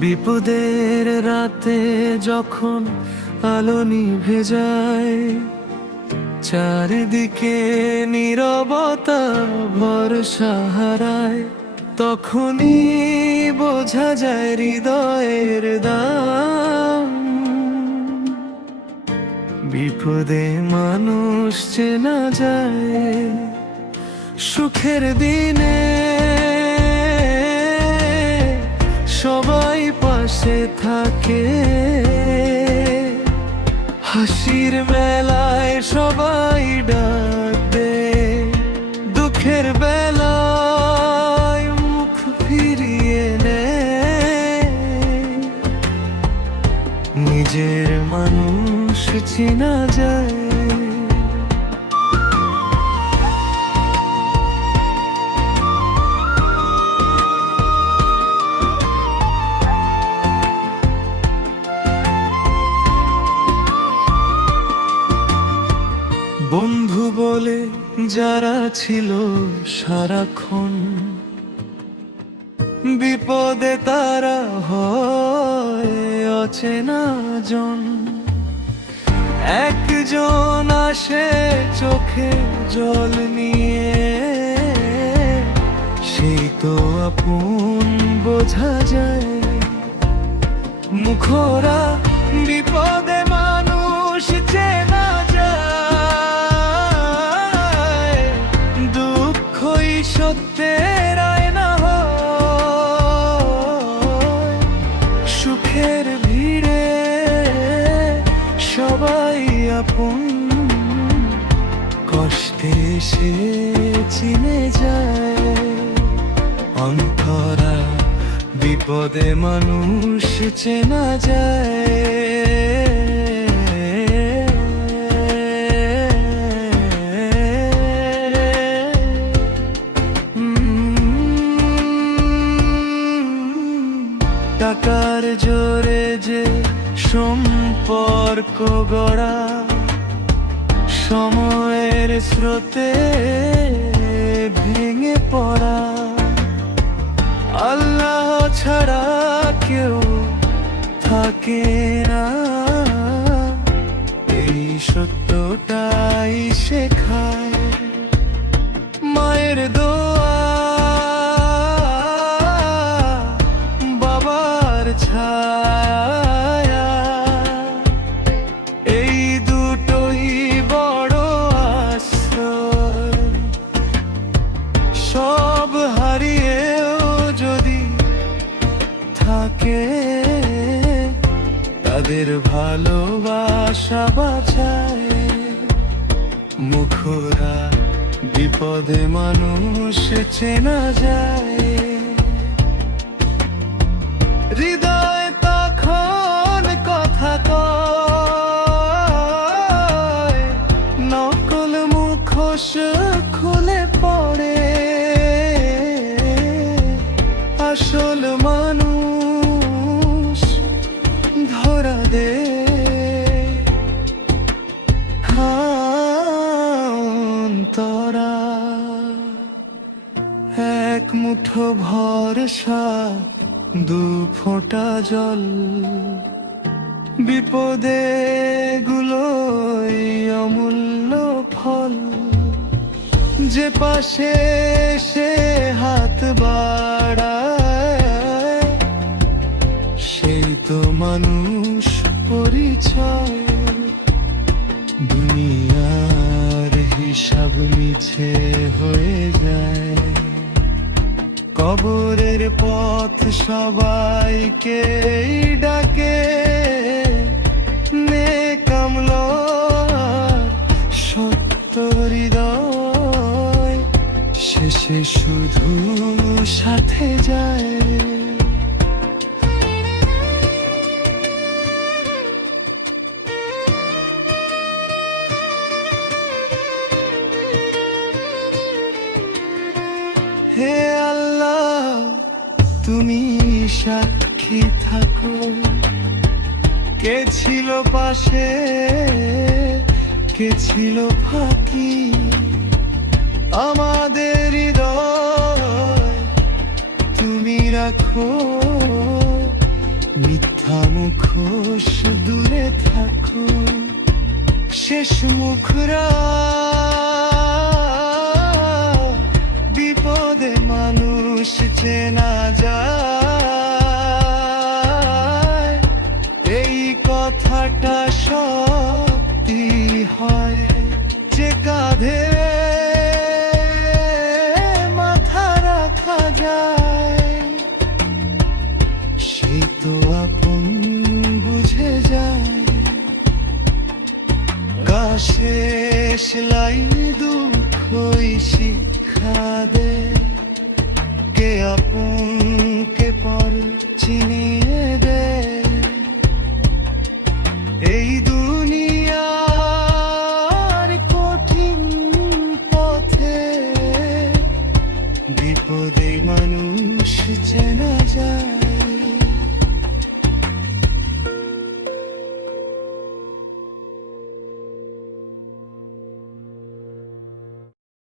বিপদের রাতে যখন আলো নিভে যায়, চারিদিকে নীরবতা ভরসা হারায়, তখনই বোঝা যায় হৃদয়ের দাম। বিপদে মানুষ চেনা যায়, সুখের দিনে সবাই পাশে থাকে, হাসির মেলায় সবাই ডাক দেয়, দুঃখের বেলায় মুখ ফিরিয়ে নেয়। নিজের মানুষ চেনা যায়। বন্ধু বলে যারা ছিল সারাক্ষণ, বিপদে তারা হয় অচেনা জন। একজন আসে চোখে জল নিয়ে, সেই তো আপন বোঝা যায়। মুখরা বিপদে মানুষ চেনা যায়, দুঃখই সত্যের আয়না হয়। সুখের ভিড়ে সবাই আপন, কষ্টে সে চিনে যায়। অন্তরা বিপদে মানুষ চেনা যায়। টাকার জোরে যে সম্পর্ক গড়া, সময়ের স্রোতে ভেঙে পড়া, আল্লাহ ছাড়া কেউ থাকে না, এই সত্যটাই শেখায় মায়ের দোয়া, বাবার ছায়া, এই দুটোই বড় আশ্রয়। সব হারিয়েও যদি থাকে, তাদের ভালোবাসা বাঁচায়। মুখরা বিপদে মানুষ চেনা যায়। হৃদয় তখন কথা কয়, নকল মুখোশ খুলে পড়ে, আসল মানুষ ধরা দে। অন্তরা এক মুঠো ভরসা, দু ফোঁটা জল, বিপদে গুলোই অমূল্য ফল। যে পাশে সে হাত বাড়ায়, সেই তো মানুষ পরিচয়। দুনিয়ার হিসাব মিছে হয়ে যায়, কবরের পথ সবাইকে ডাকে। নেক আমল সত্য হৃদয়, শেষে শুধু সাথে যায়। হে আল্লাহ, তুমি সাক্ষী থাকো, কে ছিল পাশে, কে ছিল ফাঁকি, আমাদের হৃদয় তুমি রাখো। মিথ্যা মুখোশ দূরে থাকো, শেষ মুখরা বিপদে মানুষ চেনা যায়। এই কথাটা সত্যি হয় যে কাঁধে মাথা রাখা যায়, সেই তো আপন বুঝে যায়। শেষ লাই দুঃখই শিক্ষা দে, কে আপন কে পর চিনি